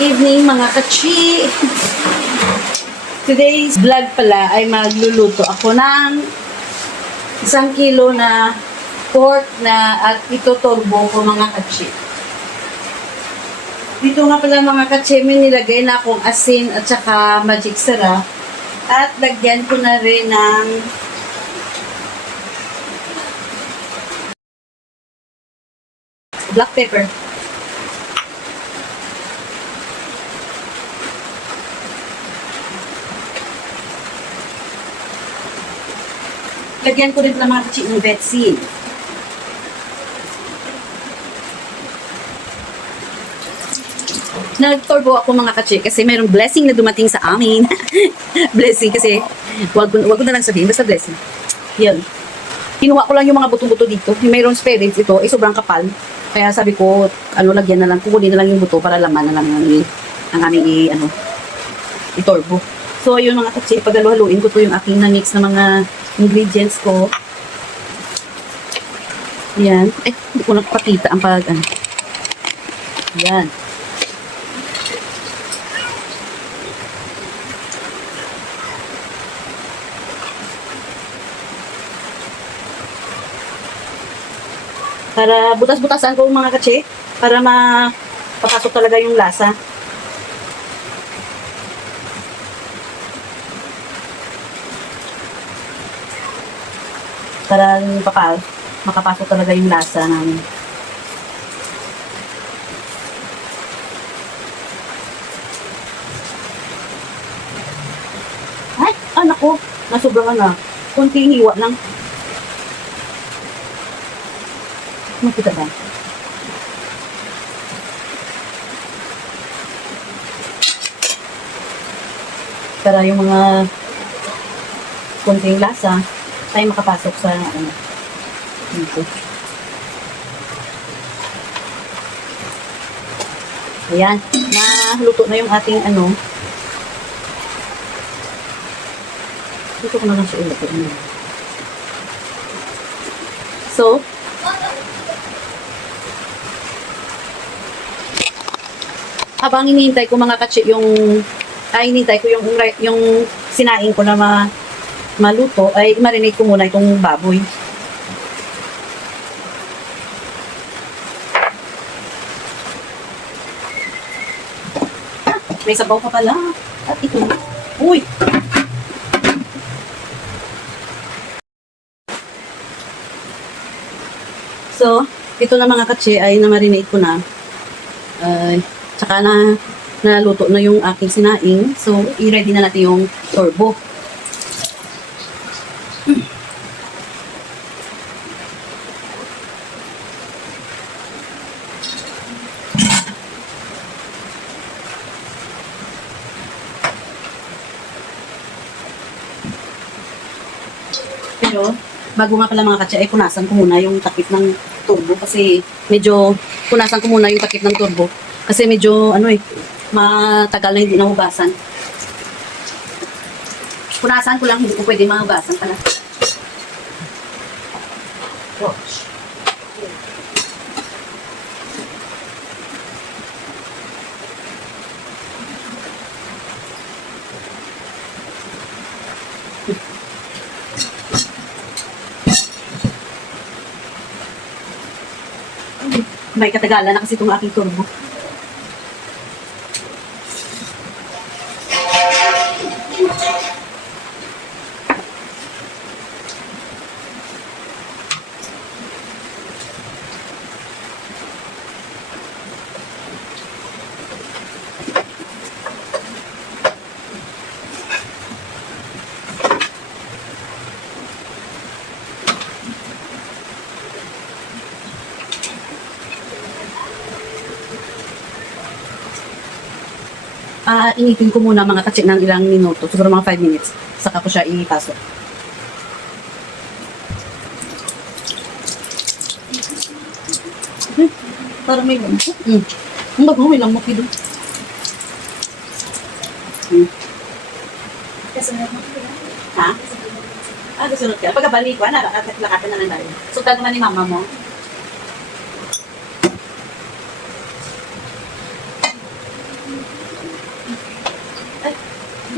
Evening mga kachi! Today's vlog pala ay magluluto ako ng 1 kilo na pork na at ituturbo ko mga kachi. Dito nga pala mga kachi, may nilagay na akong asin at saka magic sarap. At lagyan ko na rin ng black pepper. Lagyan ko rin pala mga kachi ng vetsin. Nagturbo ako mga kachi kasi mayroong blessing na dumating sa amin. Blessing kasi, wag ko na lang sabihin, basta blessing. Yan. Kinuha ko lang yung mga buto-buto dito. Yung mayroong spare ribs ito, ay sobrang kapal. Kaya sabi ko, lagyan na lang, kukunin na lang yung buto para laman na lang ang aming iturbo. So, ayun mga kachi, paghaluhaluin ko to yung aking na-mix na mga ingredients ko. Yan. Hindi ko nakapakita ang Yan. Para butas-butasan ko mga kachi, para mapapasok talaga yung lasa. Para makapasok talaga yung lasa namin. Ay, anak ko, nasubrahan na. Kunting hiwa lang. Makita ba? Para yung mga kunting lasa ay makapasok sa dito. Ayan, naluto na yung ating dito ko na lang siya ulit. So, habang hinihintay ko mga kachi hinihintay ko yung sinaing ko na maluto, ay marinate ko muna itong baboy. May sabaw pa pala. At ito. Uy! So, ito na mga kachi ay na-marinate ko na. Tsaka naluto na yung aking sinaing. So, i-ready na natin yung turbo. Pero, bago nga pala mga katsi, ay punasan ko muna yung takip ng turbo kasi medyo, punasan ko muna yung takip ng turbo kasi medyo, matagal na hindi nahugasan. Punasan ko lang, hindi ko pwede mahugasan pala. Watch. May katagalan na kasi itong aking turbo. Initin ko muna mga katsik ng ilang minuto, siguro mga 5 minutes, saka ko siya ipasok. Parang may lamok. Ang bago, may lamok yun. Kasunod mo ka? Ha? Kasunod ka. Pagkabalik ko, lakatan na lang tayo. Sultan naman ni mama mo.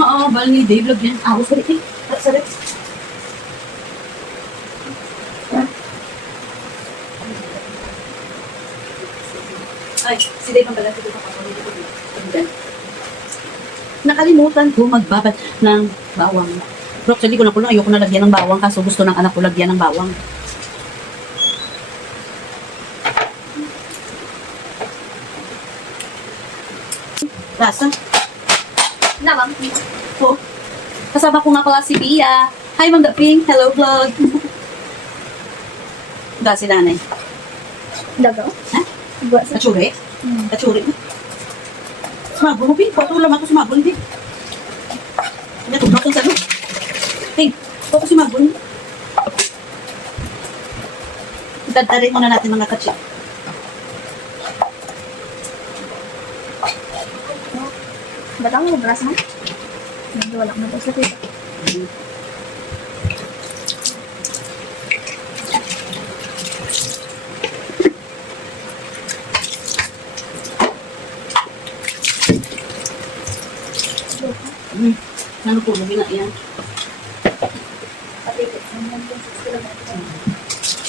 Maabal ni Dave, lagyan. Ako, sorry. Sorry. Ay, si Dave ang pala. Si Dave ang pala. Nakalimutan ko magbabad ng bawang. Pero actually ko na ayoko na lagyan ng bawang kaso gusto ng anak ko lagyan ng bawang. Lasa? Lawang. Po. Kasama ko nga pala si Pia. Hi, Ma'am Daping. Hello, vlog. Ga si nanay. Dago? Ha? Buat sa... Kachuri? Kachuri. Sumabon mo, Ping. Patulang ako sumabon, Ping. Natulog kong salo. Ping, ako sumabon. Daddarin muna natin mga kachik. Batang mo, beras mo? Wala ko na sa tita. Ano po, lagi na yan.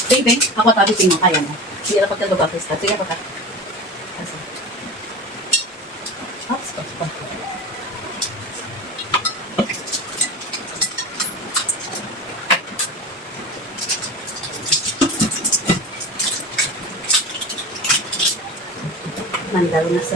Ping, ako tabi Ping mo, kaya mo. Sige na pagkaluba, Krista. Sige pa ka. Mandalo na sa...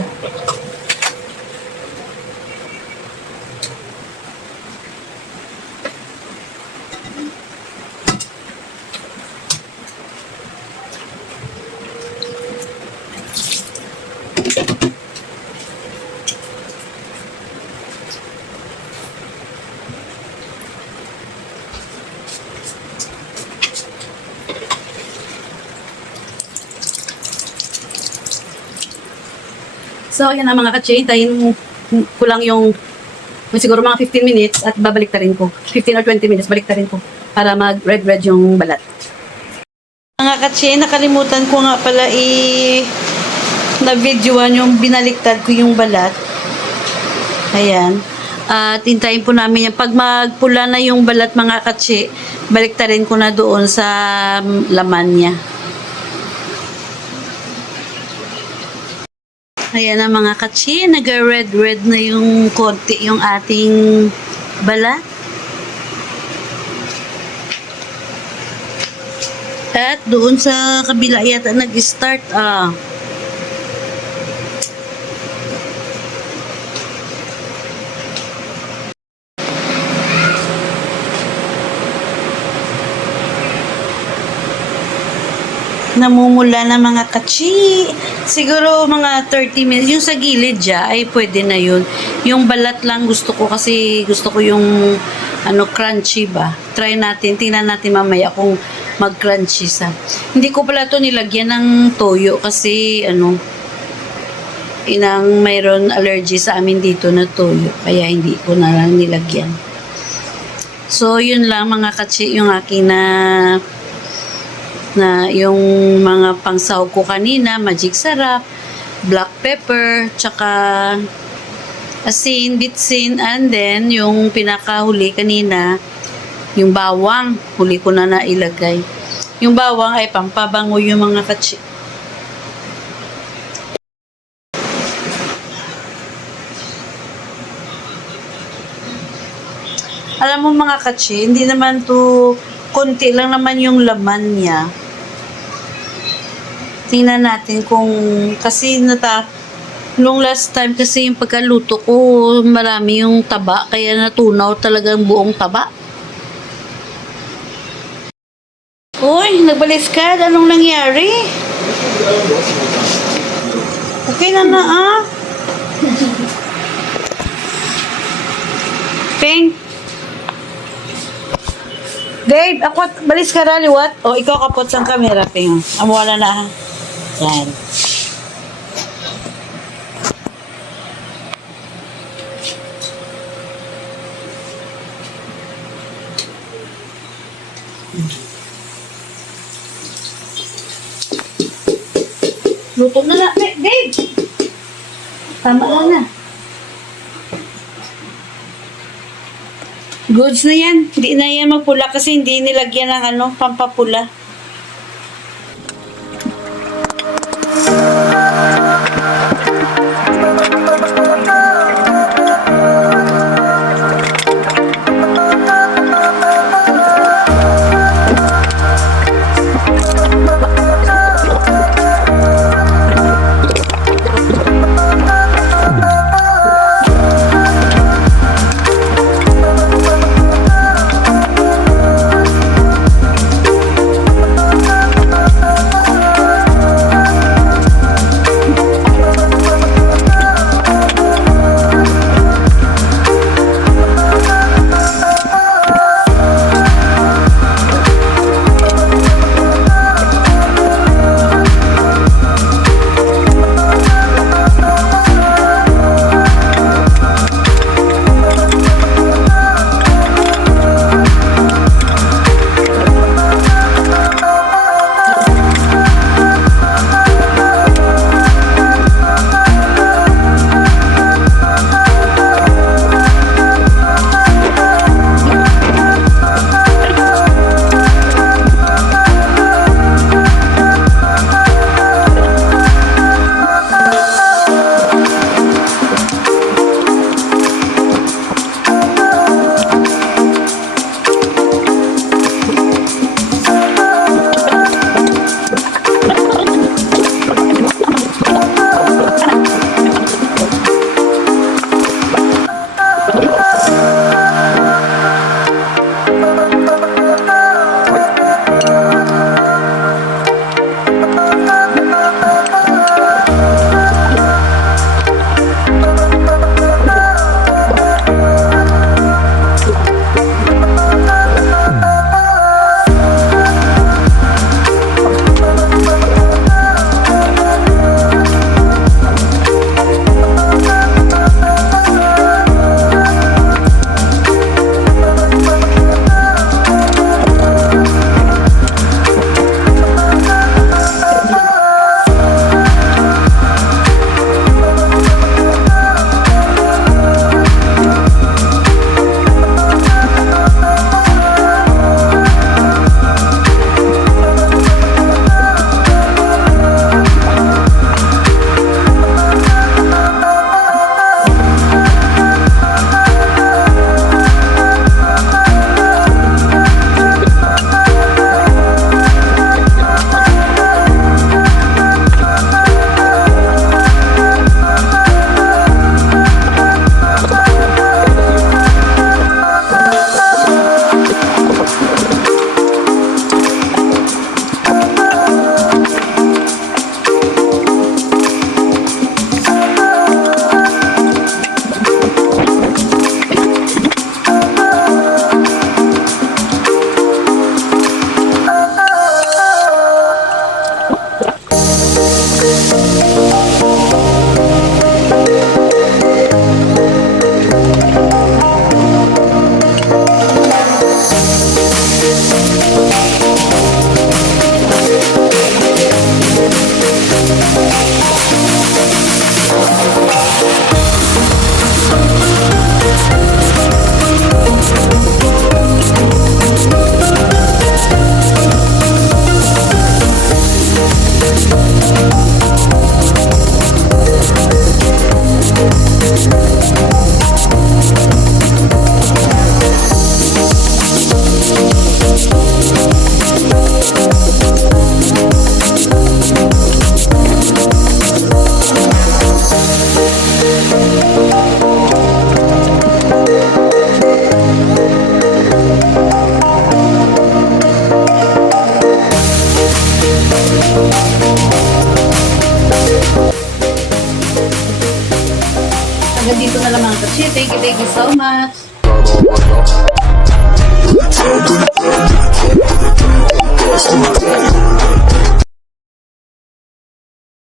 So, yan na mga kache. Hintayin ko lang yung siguro mga 15 minutes at babalik ta rin ko. 15 or 20 minutes, balik ta rin ko para mag-red yung balat. Mga kache, nakalimutan ko nga pala na-videoan yung binaliktad ko yung balat. Ayan. At hintayin po namin yan. Pag magpula na yung balat mga kache, balik ta rin ko na doon sa laman niya. Ayan na mga kachi, nag-red na yung konti yung ating balat. At doon sa kabila yata nag-start namumula na mga kachi. Siguro mga 30 minutes. Yung sa gilid dya, ay pwede na yun. Yung balat lang gusto ko kasi gusto ko yung crunchy ba. Try natin. Tingnan natin mamaya kung mag-crunchy sa. Hindi ko pala to nilagyan ng toyo kasi inang mayroon allergy sa amin dito na toyo. Kaya hindi ko na lang nilagyan. So, yun lang mga kachi yung aking na yung mga pangsahog ko kanina, magic sarap, black pepper, tsaka asin, bitsin, and then yung pinakahuli kanina, yung bawang, huli ko na nailagay. Yung bawang ay pampabango yung mga kachi. Alam mo mga kachi, hindi naman to, konti lang naman yung laman niya. Tingnan natin kung, kasi nung last time kasi yung pagkaluto ko, marami yung taba, kaya natunaw talagang buong taba. Uy, nagbalis ka, anong nangyari? Okay na Peng. Dave, ako, balis ka na, liwat. O, ikaw kapot sa camera, Peng. Wala na, ha? Yan. Luto na na. Dave! Tama na. Goods na yan. Hindi na yan magpula kasi hindi nilagyan ng ano, pampapula. Hanggang dito na lang mga kasi. Thank you so much. Thank you.